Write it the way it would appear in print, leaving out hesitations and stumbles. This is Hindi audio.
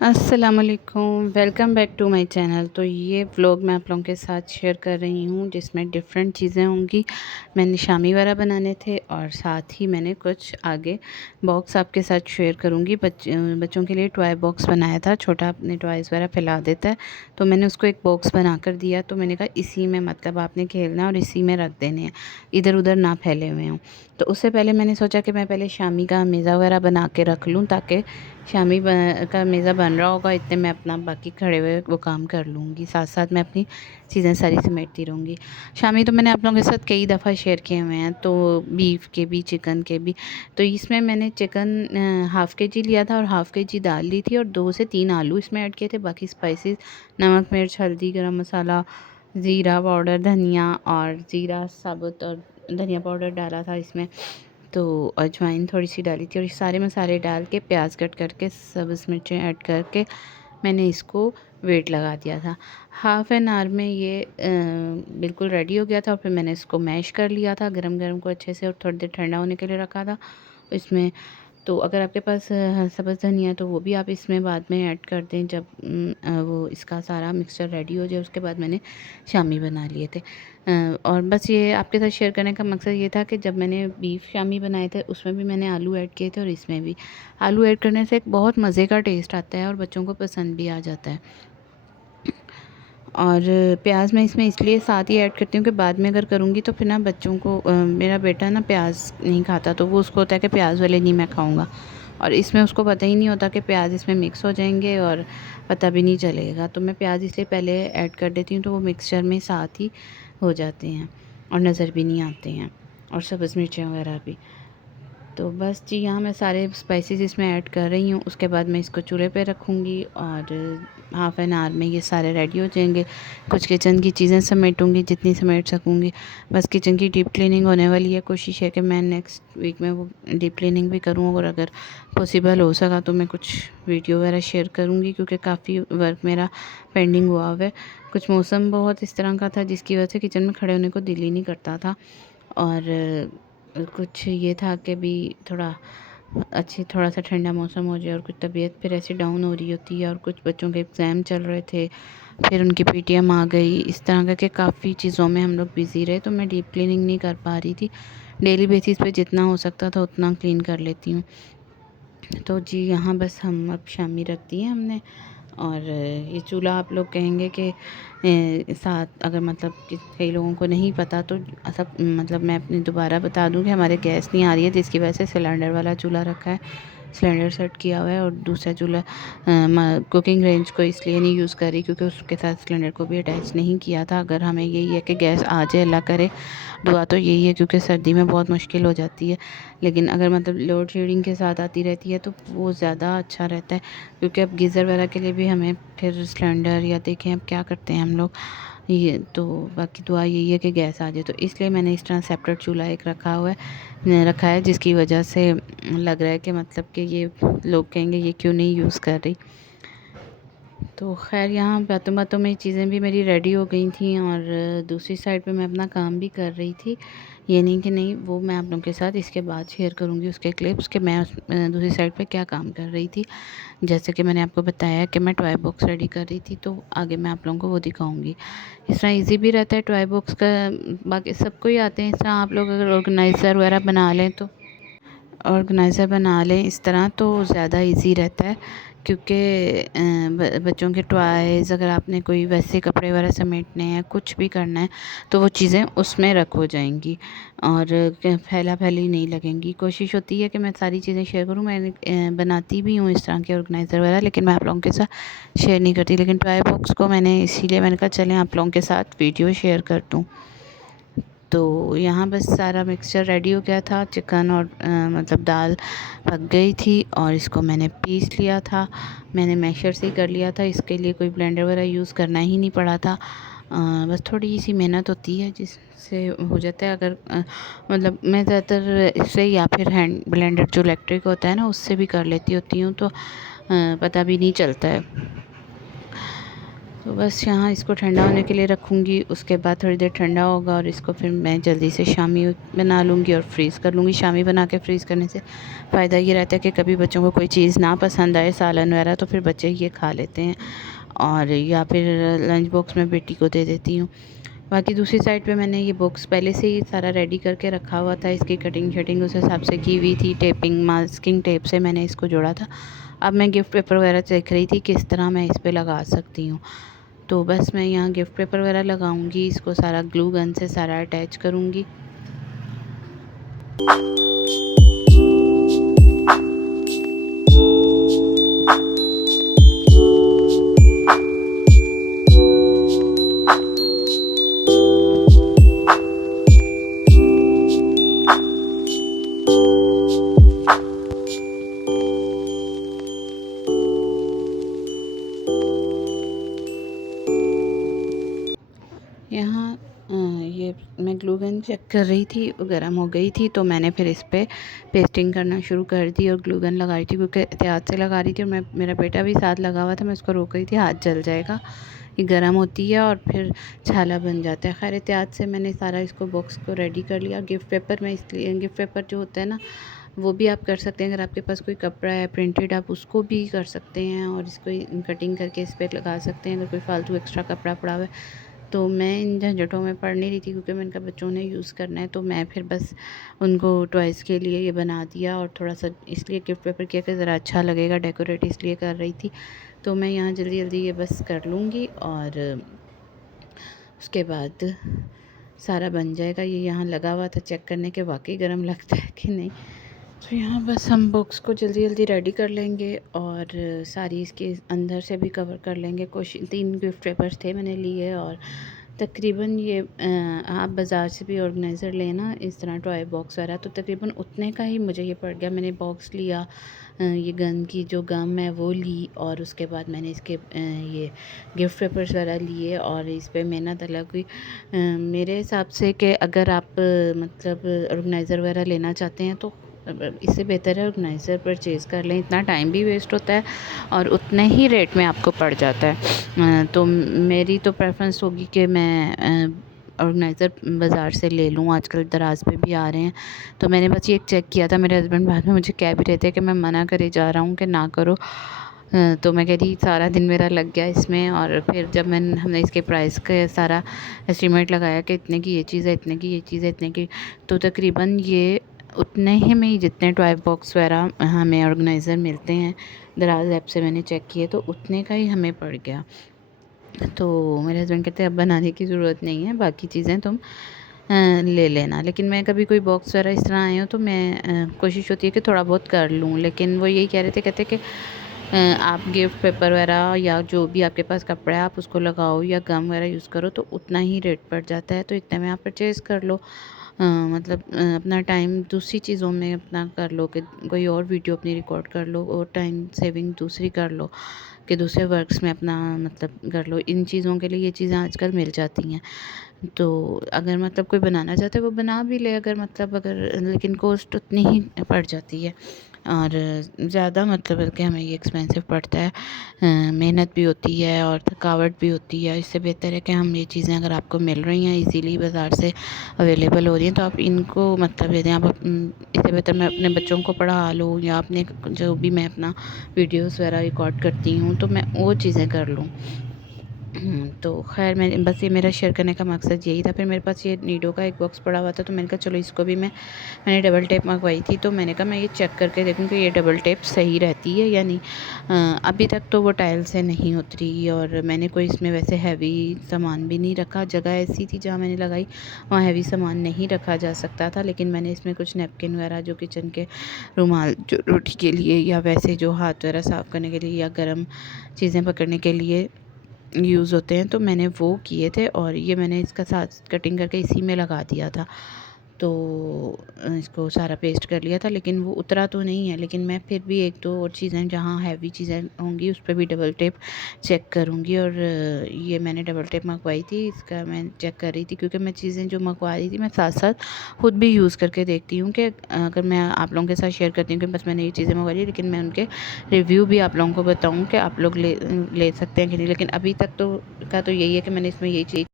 अस्सलामुअलैकुम, welcome back to my channel. तो ये व्लॉग मैं आप लोगों के साथ शेयर कर रही हूँ जिसमें डिफरेंट चीज़ें होंगी। मैंने शामी वगैरह बनाने थे और साथ ही मैंने कुछ आगे बॉक्स आपके साथ शेयर करूँगी। बच्चों के लिए टॉय बॉक्स बनाया था, छोटा अपने टॉयज़ वगैरह फैला देता है तो मैंने उसको एक बॉक्स बना कर दिया। तो मैंने कहा इसी में मतलब आपने खेलना और इसी में रख देने हैं, इधर उधर ना फैले हुए हों। तो उससे पहले मैंने सोचा कि मैं पहले शामी का मेज़ा वगैरह बना के रख लूँ ताकि शामी का मेज़ा बन रहा होगा, इतने मैं अपना बाकी खड़े हुए वो काम कर लूँगी, साथ साथ मैं अपनी चीज़ें सारी समेटती रहूँगी। शामी तो मैंने आप लोगों के साथ कई दफ़ा शेयर किए हुए हैं, तो बीफ के भी चिकन के भी। तो इसमें मैंने चिकन हाफ़ केजी लिया था और हाफ़ केजी दाल ली थी और 2 से 3 आलू इसमें ऐड किए थे। बाकी स्पाइसेस नमक, मिर्च, हल्दी, गरम मसाला, ज़ीरा पाउडर, धनिया और ज़ीरा साबुत और धनिया पाउडर डाला था इसमें। तो अजवाइन थोड़ी सी डाली थी और ये सारे मसाले डाल के प्याज कट करके सब्ज़ मिर्चें ऐड करके मैंने इसको वेट लगा दिया था। हाफ़ एन आवर में ये बिल्कुल रेडी हो गया था और फिर मैंने इसको मैश कर लिया था गरम गरम को अच्छे से और थोड़ी देर ठंडा होने के लिए रखा था इसमें। तो अगर आपके पास सब्ज़ धनिया है तो वो भी आप इसमें बाद में ऐड कर दें जब वो इसका सारा मिक्सचर रेडी हो जाए। उसके बाद मैंने शामी बना लिए थे। और बस ये आपके साथ शेयर करने का मकसद ये था कि जब मैंने बीफ शामी बनाए थे उसमें भी मैंने आलू ऐड किए थे और इसमें भी आलू ऐड करने से एक बहुत मज़े का टेस्ट आता है और बच्चों को पसंद भी आ जाता है। और प्याज मैं इसमें इसलिए साथ ही ऐड करती हूँ कि बाद में अगर करूँगी तो फिर ना बच्चों को मेरा बेटा ना प्याज नहीं खाता, तो वो उसको होता है कि प्याज वाले नहीं मैं खाऊँगा, और इसमें उसको पता ही नहीं होता कि प्याज इसमें मिक्स हो जाएंगे और पता भी नहीं चलेगा। तो मैं प्याज इसलिए पहले ऐड कर देती हूँ तो वो मिक्सचर में साथ ही हो जाते हैं और नज़र भी नहीं आते हैं, और सब्ज़ मिर्चें वगैरह भी। तो बस जी, यहाँ मैं सारे स्पाइसेस इसमें ऐड कर रही हूँ। उसके बाद मैं इसको चूल्हे पे रखूँगी और हाफ़ एन आवर में ये सारे रेडी हो जाएंगे। कुछ किचन की चीज़ें समेटूँगी जितनी समेट सकूँगी। बस किचन की डीप क्लीनिंग होने वाली है, कोशिश है कि मैं नेक्स्ट वीक में वो डीप क्लीनिंग भी करूँ और अगर पॉसिबल हो सका तो मैं कुछ वीडियो वगैरह शेयर करूँगी क्योंकि काफ़ी वर्क मेरा पेंडिंग हुआ हुआ है। कुछ मौसम बहुत इस तरह का था जिसकी वजह से किचन में खड़े होने को दिल ही नहीं करता था, और कुछ ये था कि भी थोड़ा सा ठंडा मौसम हो जाए और कुछ तबीयत फिर ऐसे डाउन हो रही होती है और कुछ बच्चों के एग्ज़ाम चल रहे थे, फिर उनकी पीटीएम आ गई, इस तरह करके काफ़ी चीज़ों में हम लोग बिज़ी रहे तो मैं डीप क्लीनिंग नहीं कर पा रही थी। डेली बेसिस पे जितना हो सकता था उतना क्लीन कर लेती हूँ। तो जी, यहाँ बस हम अब शामी रख दी है हमने। और ये चूल्हा आप लोग कहेंगे कि साथ अगर मतलब कि कई लोगों को नहीं पता तो सब मतलब मैं अपनी दोबारा बता दूं कि हमारे गैस नहीं आ रही है जिसकी वजह से सिलेंडर वाला चूल्हा रखा है, सिलेंडर सेट किया हुआ है। और दूसरा चूल्हा कुकिंग रेंज को इसलिए नहीं यूज़ कर रही क्योंकि उसके साथ सिलेंडर को भी अटैच नहीं किया था। अगर हमें यही है कि गैस आ जाए, अल्लाह करे, दुआ तो यही है क्योंकि सर्दी में बहुत मुश्किल हो जाती है। लेकिन अगर मतलब लोड शेडिंग के साथ आती रहती है तो वो ज़्यादा अच्छा रहता है क्योंकि अब गीज़र वगैरह के लिए भी हमें फिर सिलेंडर या देखें अब क्या करते हैं हम लोग, ये तो बाकी दुआ यही है कि गैस आ जाए। तो इसलिए मैंने इस तरह सेपरेट चूल्हा एक रखा है जिसकी वजह से लग रहा है कि मतलब कि ये लोग कहेंगे ये क्यों नहीं यूज़ कर रही। तो ख़ैर यहाँ बातों बातों में चीज़ें भी मेरी रेडी हो गई थी और दूसरी साइड पे मैं अपना काम भी कर रही थी। ये नहीं कि नहीं, वो मैं आप लोगों के साथ इसके बाद शेयर करूँगी उसके क्लिप्स कि मैं दूसरी साइड पे क्या काम कर रही थी। जैसे कि मैंने आपको बताया कि मैं टॉय बॉक्स रेडी कर रही थी, तो आगे मैं आप लोगों को वो दिखाऊँगी। इस तरह ईज़ी भी रहता है टॉय बॉक्स का, बाकी सबको ही आते हैं। इस तरह आप लोग अगर ऑर्गेनाइज़र वगैरह बना लें इस तरह तो ज़्यादा इजी रहता है क्योंकि बच्चों के टॉयज़ अगर आपने कोई वैसे कपड़े वगैरह समेटने हैं, कुछ भी करना है तो वो चीज़ें उसमें रख हो जाएंगी और फैला फैली नहीं लगेंगी। कोशिश होती है कि मैं सारी चीज़ें शेयर करूँ। मैं बनाती भी हूँ इस तरह के ऑर्गेनाइज़र वगैरह, लेकिन मैं आप लोगों के साथ शेयर नहीं करती। लेकिन टॉय बॉक्स को मैंने इसीलिए मैंने कहा चलें आप लोगों के साथ वीडियो शेयर कर दूँ। तो यहाँ बस सारा मिक्सचर रेडी हो गया था, चिकन और मतलब दाल पक गई थी और इसको मैंने पीस लिया था। मैंने मैशर से ही कर लिया था, इसके लिए कोई ब्लेंडर वगैरह यूज़ करना ही नहीं पड़ा था। बस थोड़ी सी मेहनत होती है जिससे हो जाता है। अगर मतलब मैं ज़्यादातर इससे या फिर हैंड ब्लेंडर जो इलेक्ट्रिक होता है ना उससे भी कर लेती होती हूँ, तो पता भी नहीं चलता है। तो बस यहाँ इसको ठंडा होने के लिए रखूँगी। उसके बाद थोड़ी देर ठंडा होगा और इसको फिर मैं जल्दी से शामी बना लूँगी और फ्रीज़ कर लूँगी। शामी बना के फ्रीज़ करने से फ़ायदा ये रहता है कि कभी बच्चों को कोई चीज़ ना पसंद आए, सालन वगैरह, तो फिर बच्चे ये खा लेते हैं, और या फिर लंच बॉक्स में बेटी को दे देती हूँ। बाकी दूसरी साइड पे मैंने ये बॉक्स पहले से ही सारा रेडी करके रखा हुआ था। इसकी कटिंग शटिंग उस हिसाब से की हुई थी, टेपिंग मास्किंग टेप से मैंने इसको जोड़ा था। अब मैं गिफ्ट पेपर वगैरह देख रही थी किस तरह मैं इस पे लगा सकती हूँ। तो बस मैं यहाँ गिफ्ट पेपर वगैरह लगाऊंगी, इसको सारा ग्लू गन से सारा अटैच करूँगी। यहाँ ये मैं ग्लू गन चेक कर रही थी, वो गर्म हो गई थी, तो मैंने फिर इस पे पेस्टिंग करना शुरू कर दी और ग्लू गन लगा रही थी, क्योंकि एहतियात से लगा रही थी। और मेरा बेटा भी साथ लगा हुआ था, मैं उसको रोक रही थी, हाथ जल जाएगा, ये गर्म होती है और फिर छाला बन जाता है। खैर एहतियात से मैंने सारा इसको बॉक्स को रेडी कर लिया। गिफ्ट पेपर में इसलिए, गिफ्ट पेपर जो होता है ना, वो भी आप कर सकते हैं, अगर आपके पास कोई कपड़ा है प्रिंटेड, आप उसको भी कर सकते हैं और इसको कटिंग करके इस पर लगा सकते हैं, अगर कोई फालतू एक्स्ट्रा कपड़ा पड़ा हुआ है। तो मैं इन झंझटों में पड़ नहीं रही थी, क्योंकि मैंने कहा बच्चों ने यूज़ करना है, तो मैं फिर बस उनको टॉयज़ के लिए ये बना दिया। और थोड़ा सा इसलिए गिफ्ट पेपर किया कि ज़रा अच्छा लगेगा, डेकोरेट इसलिए कर रही थी। तो मैं यहाँ जल्दी जल्दी ये बस कर लूँगी और उसके बाद सारा बन जाएगा। ये यहाँ लगा हुआ था चेक करने के, वाकई गर्म लगता है कि नहीं। तो यहाँ बस हम बॉक्स को जल्दी जल्दी रेडी कर लेंगे और सारी इसके अंदर से भी कवर कर लेंगे। कुछ 3 गिफ्ट पेपर्स थे मैंने लिए, और तकरीबन ये आप बाज़ार से भी ऑर्गेनाइज़र लेना इस तरह टॉय बॉक्स वगैरह, तो तकरीबन उतने का ही मुझे ये पड़ गया। मैंने बॉक्स लिया, ये गन की जो गम है वो ली, और उसके बाद मैंने इसके ये गिफ्ट पेपर्स वगैरह लिए, और इस पर मेहनत अलग हुई। मेरे हिसाब से कि अगर आप मतलब ऑर्गेनाइज़र वगैरह लेना चाहते हैं तो इससे बेहतर है ऑर्गेनाइज़र परचेज़ कर लें। इतना टाइम भी वेस्ट होता है और उतने ही रेट में आपको पड़ जाता है। तो मेरी तो प्रेफरेंस होगी कि मैं ऑर्गेनाइज़र बाज़ार से ले लूँ। आजकल दराज पे भी आ रहे हैं, तो मैंने बस ये चेक किया था। मेरे हस्बैंड बाद में मुझे कह भी रहे थे कि मैं मना करे जा रहा हूँ कि ना करो। तो मैं कह रही सारा दिन मेरा लग गया इसमें, और फिर जब हमने इसके प्राइस का सारा एस्टीमेट लगाया कि इतने की ये चीज़ है, इतने की ये चीज़ है, इतने की, तो तकरीबन ये उतने ही में जितने टॉय बॉक्स वगैरह हमें ऑर्गेनाइज़र मिलते हैं दराज ऐप से मैंने चेक किए, तो उतने का ही हमें पड़ गया। तो मेरे हस्बैंड कहते हैं अब बनाने की ज़रूरत नहीं है, बाकी चीज़ें तुम ले लेना। लेकिन मैं कभी कोई बॉक्स वगैरह इस तरह आए हो तो मैं कोशिश होती है कि थोड़ा बहुत कर लूँ। लेकिन वो यही कह रहे थे, कहते कि आप गिफ्ट पेपर वगैरह या जो भी आपके पास कपड़ा है आप उसको लगाओ या गम वगैरह यूज़ करो तो उतना ही रेट पड़ जाता है, तो इतने में आप परचेज़ कर लो। मतलब अपना टाइम दूसरी चीज़ों में अपना कर लो, कि कोई और वीडियो अपनी रिकॉर्ड कर लो, और टाइम सेविंग दूसरी कर लो, कि दूसरे वर्क्स में अपना मतलब कर लो। इन चीज़ों के लिए ये चीज़ें आजकल मिल जाती हैं। तो अगर मतलब कोई बनाना चाहता है वो बना भी ले, अगर मतलब अगर, लेकिन कॉस्ट उतनी ही पड़ जाती है और ज़्यादा मतलब बल्कि हमें ये एक्सपेंसिव पड़ता है। मेहनत भी होती है और थकावट भी होती है। इससे बेहतर है कि हम ये चीज़ें अगर आपको मिल रही हैं इजीली बाज़ार से अवेलेबल हो रही हैं, तो आप इनको मतलब ले दें। आप इससे बेहतर मैं अपने बच्चों को पढ़ा लूँ, या अपने जो भी मैं अपना वीडियोस वगैरह रिकॉर्ड करती हूँ तो मैं वो चीज़ें कर लूँ। तो ख़ैर मैंने बस ये मेरा शेयर करने का मकसद यही था। फिर मेरे पास ये नीडो का एक बॉक्स पड़ा हुआ था, तो मैंने कहा चलो इसको भी मैंने डबल टेप मंगवाई थी, तो मैंने कहा मैं ये चेक करके देखूँ कि ये डबल टेप सही रहती है या नहीं। अभी तक तो वो टाइल से नहीं उतरी, और मैंने कोई इसमें वैसे हैवी सामान भी नहीं रखा। जगह ऐसी थी जहाँ मैंने लगाई वहाँ हैवी सामान नहीं रखा जा सकता था, लेकिन मैंने इसमें कुछ नैपकिन वगैरह जो किचन के रुमाल जो रोटी के लिए या वैसे जो हाथ वगैरह साफ़ करने के लिए या गर्म चीज़ें पकड़ने के लिए यूज़ होते हैं, तो मैंने वो किए थे, और ये मैंने इसका साथ कटिंग करके इसी में लगा दिया था। तो इसको सारा पेस्ट कर लिया था, लेकिन वो उतरा तो नहीं है। लेकिन मैं फिर भी एक दो और चीज़ें जहाँ हैवी चीज़ें होंगी उस पर भी डबल टेप चेक करूँगी। और ये मैंने डबल टेप मंगवाई थी, इसका मैं चेक कर रही थी, क्योंकि मैं चीज़ें जो मंगवा रही थी मैं साथ साथ खुद भी यूज़ करके देखती हूँ कि अगर मैं आप लोगों के साथ शेयर करती हूँ कि बस मैंने ये चीज़ें मंगवा ली, लेकिन मैं उनके रिव्यू भी आप लोगों को बताऊँ कि आप लोग ले सकते हैं कि नहीं। लेकिन अभी तक तो यही है कि मैंने इसमें यही चीज़